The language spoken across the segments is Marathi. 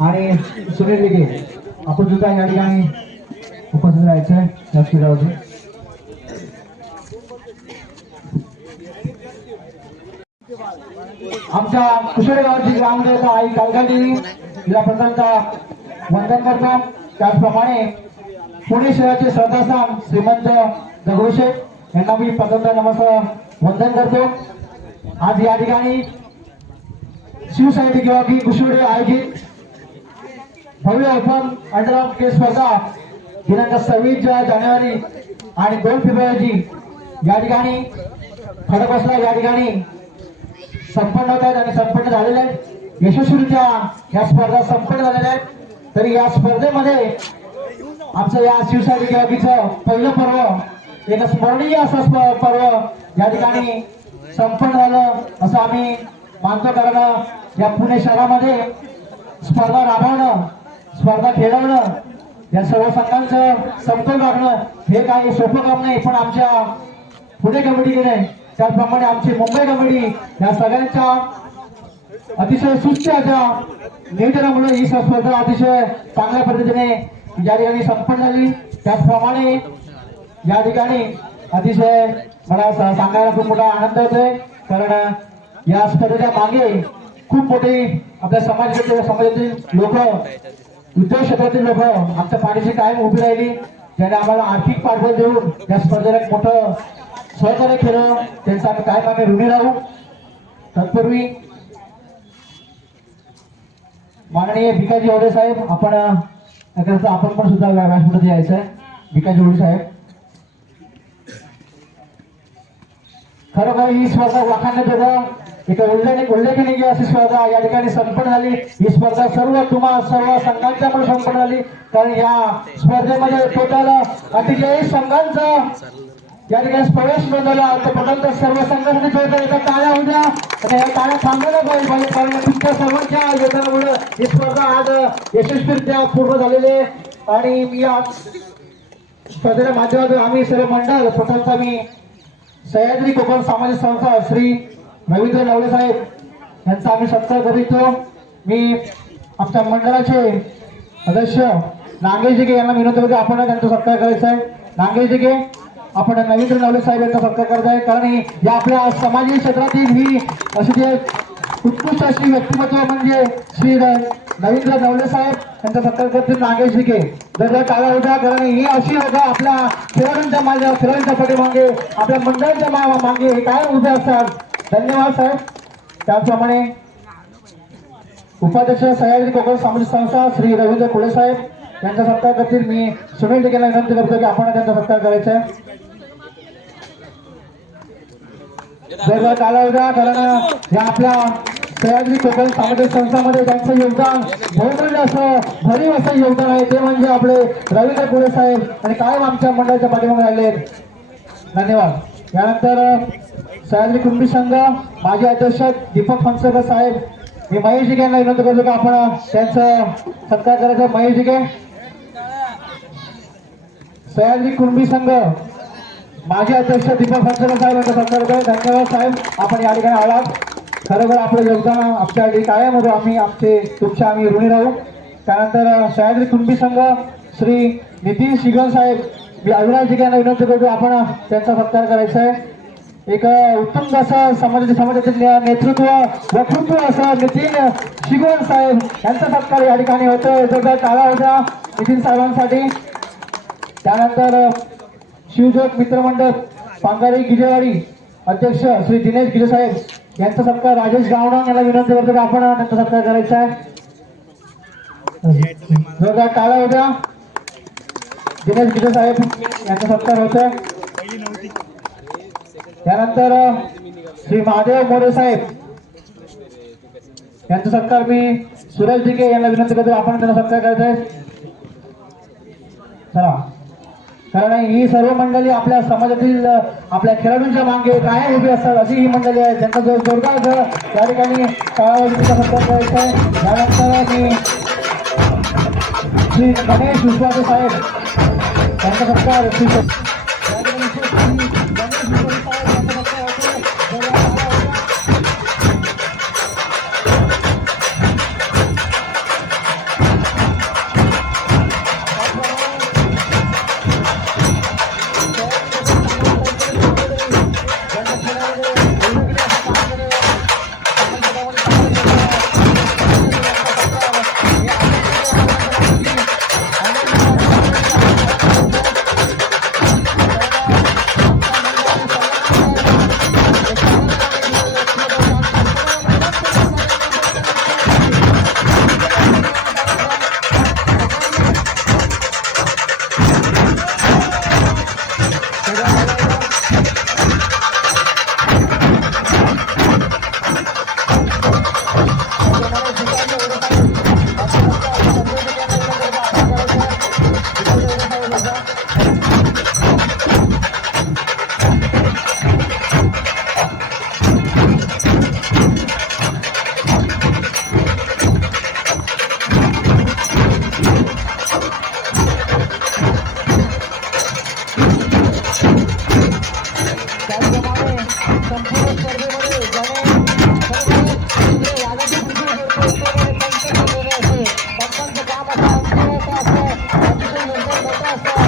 आणि सुनील लिगे आपण सुद्धा या ठिकाणी उपस्थित राहायचं आहे या क्रीडावरती. आमच्या कुशळे गावाची ग्रामदेवता आई कालगादेवी तिला प्रथमता वंदन करतो. त्याचप्रमाणे पुणे शहराचे श्रद्धास्थान श्रीमंत दगडूशेठ यांना मी प्रथमता नमस्कार वंदन करतो. आज या ठिकाणी शिवसाहित्य किंवा की कुशळे आयोजित भव्य ओपन अंडर ऑफ के स्पर्धा दिनांक 26 जानेवारी आणि 2 फेब्रुवारी या ठिकाणी खडकवासला या ठिकाणी संपन्न होत आहेत आणि संपन्न झालेले आहेत. यशस्वीरित्या या स्पर्धा संपन्न झालेल्या आहेत. तरी या स्पर्धेमध्ये आमचं या शिवसाहित्य केळकीचं पहिलं पर्व एक स्मरणीय असं पर्व या ठिकाणी संपन्न झालं असं आम्ही मानतो. कारण या पुणे शहरामध्ये स्पर्धा राबवणं, स्पर्धा खेळवणं, या सर्व संघांचं समतोल राखणं हे काही सोपं काम नाही. पण आमच्या पुणे कमिटीकडे त्याचप्रमाणे आमची मुंबई कमिटी या सगळ्यांच्या अतिशय सुस्थ अशा नियोजनामुळे ही स्पर्धा अतिशय चांगल्या पद्धतीने या ठिकाणी संपन्न झाली. त्याचप्रमाणे या ठिकाणी अतिशय मला सांगायला खूप मोठा आनंद होतोय. कारण या स्पर्धेच्या मागे खूप मोठी आपल्या समाजातील लोक, उद्योग क्षेत्रातील लोक आमच्या पाठीशी कायम उभी राहिली, ज्याने आम्हाला आर्थिक पाठबळ देऊन या स्पर्धेला एक मोठं सहकार्य केलं. त्यांचा आम्ही कायम आम्ही ऋणी राहू. तत्पूर्वी माननीय भिकाजी होडे साहेब आपण पण सुद्धा व्यासपीठात यायचं आहे. भिकाजी होडे साहेब, खरोखर ही स्पर्धा वाखाणण्याजोगं एक उल्लेखनीय अशी स्पर्धा या ठिकाणी संपन्न झाली. ही स्पर्धा सर्व संघांच्या पण संपन्न झाली. कारण या स्पर्धेमध्ये टोटल 48 संघांचा या ठिकाणी प्रवेश नोंदवला. तर सर्व संघांसाठी एका टाळ्या होत्या आणि या टाळ्या थांबवल्या पाहिजे. कारण तुमच्या सर्वांच्या योगदानामुळे ही स्पर्धा आज यशस्वीरित्या पूर्ण झालेली आहे. आणि मी या स्पर्धेच्या माध्यमातून आम्ही सर्व मंडळ प्रथमतः मी सह्याद्री कोकण सामाजिक संस्था श्री रवींद्र नवले साहेब यांचा आम्ही सत्कार करीतो. मी आमच्या मंडळाचे अध्यक्ष नागेशजी यांना विनंती करतो आपण त्यांचा सत्कार करायचा आहे. नागेशजी आपण रवींद्र नवले साहेब यांचा सत्कार करत आहे. कारण या आपल्या सामाजिक क्षेत्रातील ही अशी उत्कृष्ट अशी व्यक्तिमत्व म्हणजे श्री रवींद्र नवले साहेब यांचा सत्कार करतील. नागेशजी जर टाळा होता. कारण ही अशी होता आपल्या खेळाडूंच्या पाठीमागे, आपल्या मंडळाच्या मागे हे काय उभे असतात. धन्यवाद साहेब. त्याचप्रमाणे उपाध्यक्ष सह्याद्री कोकण सामाजिक संस्था श्री रवींद्र कुळे साहेब यांचा सत्कार करतील. मी सुनील टिकेला विनंती करतो की आपण त्यांचा सत्कार करायचा आहे. जर टाळा होता. कारण या आपल्या सह्याद्री कोकण सामाजिक संस्थांमध्ये त्यांचं योगदान बहुमूल्य असं भरीव असं योगदान आहे. ते म्हणजे आपले रवींद्र कुळे साहेब आणि कायम आमच्या मंडळाच्या पाठीमागे राहिले. धन्यवाद. यानंतर सह्याद्री कुंभी संघ माजी अध्यक्ष दीपक फणसकर साहेब, मी महेश जिगे यांना विनंती करतो की आपण त्यांचा सत्कार करायचा. महेश जिगे, सह्याद्री कुंभी संघ माजी अध्यक्ष दीपक फणसकर साहेब यांचा सत्कार करतो. धन्यवाद साहेब, आपण या ठिकाणी आलात. खरोखर आपलं योगदान आमच्या कायम होतो. आम्ही तुमच्या आम्ही ऋणी राहू. त्यानंतर सह्याद्री कुंभी संघ श्री नितीन शिगण साहेब, मी अविनाश जिगे यांना विनंती करतो आपण त्यांचा सत्कार करायचा आहे. एक उत्तम असं समाजातील नेतृत्व वक्तृत्व असं नितीन शिगवण साहेब यांचा सत्कार या ठिकाणी होतोय. जोरदार टाळा होता नितीन साहेबांसाठी. त्यानंतर शिवज्योत मित्रमंडळ पांगारी गिजेवाडी अध्यक्ष श्री दिनेश गिजे साहेब यांचा सत्कार राजेश गावडा यांना विनंती करतो की आपण त्यांचा सत्कार करायचा आहे. जोरदार टाळा होत्या. दिनेश गिजे साहेब यांचा सत्कार होतोय. त्यानंतर श्री महादेव मोरे साहेब यांचा सत्कार मी सुरेश दिके यांना विनंती करतो आपण त्यांना सत्कार करायचा आहे. चला, कारण ही सर्व मंडळी आपल्या समाजातील आपल्या खेळाडूंच्या मागे काय उभी असतात अशी ही मंडळी आहे. त्यांचा जो जोरदार या ठिकाणी सत्कार करायचा आहे. त्यानंतर मी श्री गणेश विश्वास साहेब यांचा सत्कार श्री संपूर्ण स्पर्धेमध्ये ज्याने वाघाची कृषी पंचांचं काम असं अतिशय योगदान मोठं असतं.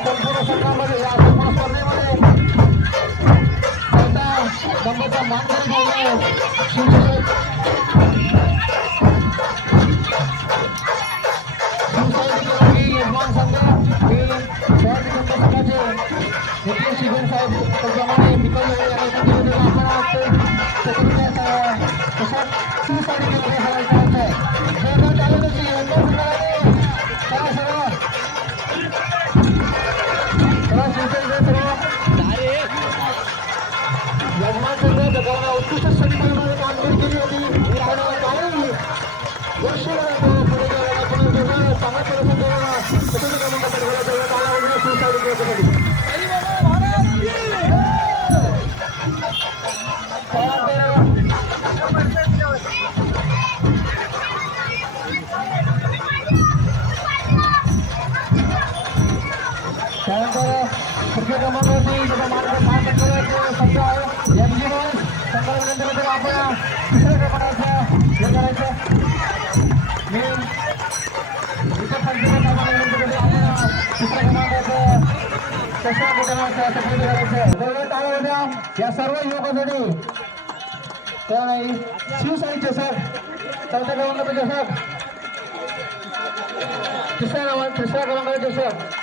संपूर्ण संघामध्ये या संपूर्ण स्पर्धेमध्ये नंबरचा मानकरी ठरलाय शिवसाहेब यजमान संघ हे शहरी संघाचे नितीन शिगन साहेब त्याप्रमाणे मित्र आपण शिवसाठी यजमान संघ जगाला उत्कृष्ट समीकरणामध्ये कामगिरी केली होती आणि चांगल्या त्यानंतर क्रिकेट क्रमांकावरती त्याचा मार्ग संघ आहे एम जी बॉल संघानंतर आपण तिसऱ्या क्रमांकाचं हे करायचं मी तिसऱ्या क्रमांकाचं या सर्व युवकांसाठी त्या नाही शिवसाई चषक चौथ्या क्रमांकाचं चषक तिसऱ्या क्रमांकाचं चषक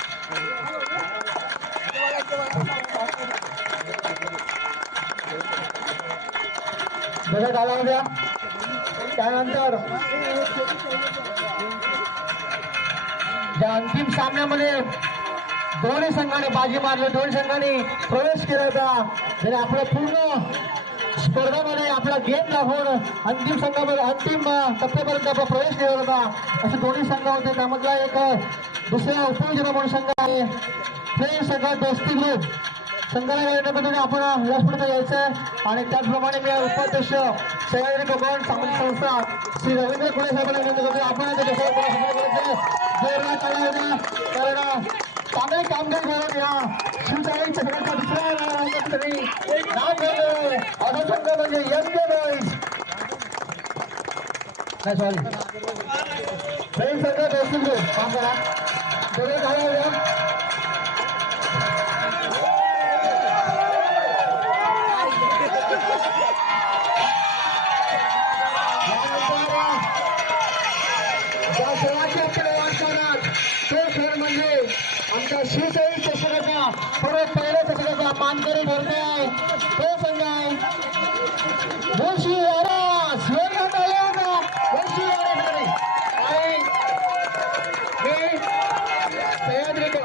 बघत आला उद्या त्यानंतर ज्या अंतिम सामन्यामध्ये दोन्ही संघाने बाजी मारली दोन्ही संघांनी प्रवेश केला होता तरी आपल्या पूर्ण स्पर्धामध्ये आपला गेम दाखवून अंतिम संघामध्ये अंतिम टप्प्यापर्यंत आपला प्रवेश केला होता असे दोन्ही संघ होते त्यामधला एक दुसरा उपविजेता म्हणून संघ आहे फ्रेंड संघ दोस्ती ग्रुप संघाला पद्धतीने आपण व्यासपीठात यायचं आणि त्याचप्रमाणे मी उपाध्यक्ष सह्याद्री कोकण सामाजिक संस्था श्री रवींद्र कुळे साहेबांना विनंती करतो आपण कारण चांगली कामगिरी करून या शिवसाई चषकाचा दुसऱ्या नाव ठेवलं असा संघ म्हणजे यंग बॉईज नाही सॉरी फ्रेंड संघ दोस्ती ग्रुप काम करा सगळे झालं आमच्या शिवसाई चषकाचा परत पहिल्या चषकाचा मानकरी ठरणे आहे तो संघ आहे मुळशी वारास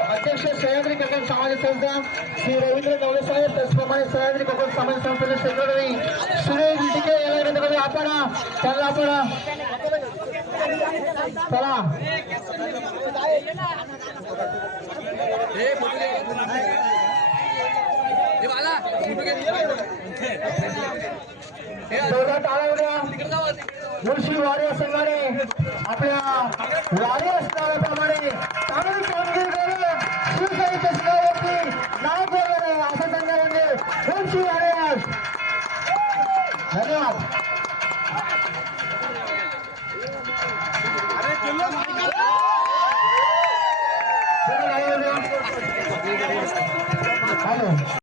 अध्यक्ष सह्याद्री कोकण सामाजिक संस्था श्री रवींद्र गवळे साहेब त्याचप्रमाणे सह्याद्री कोकण सामाजिक संस्थेचे सेक्रेटरी सुरेश विटिके याला विनंती करू आपण त्यांना आपण चला मुळशी वारिया संघाने आपल्या वारी असणाऱ्याप्रमाणे चांगली कामगिरी करून शिवसाई चषकावरती नाव ठेवलं असं संघ म्हणजे मुळशी वारिया धन्यवाद हॅलो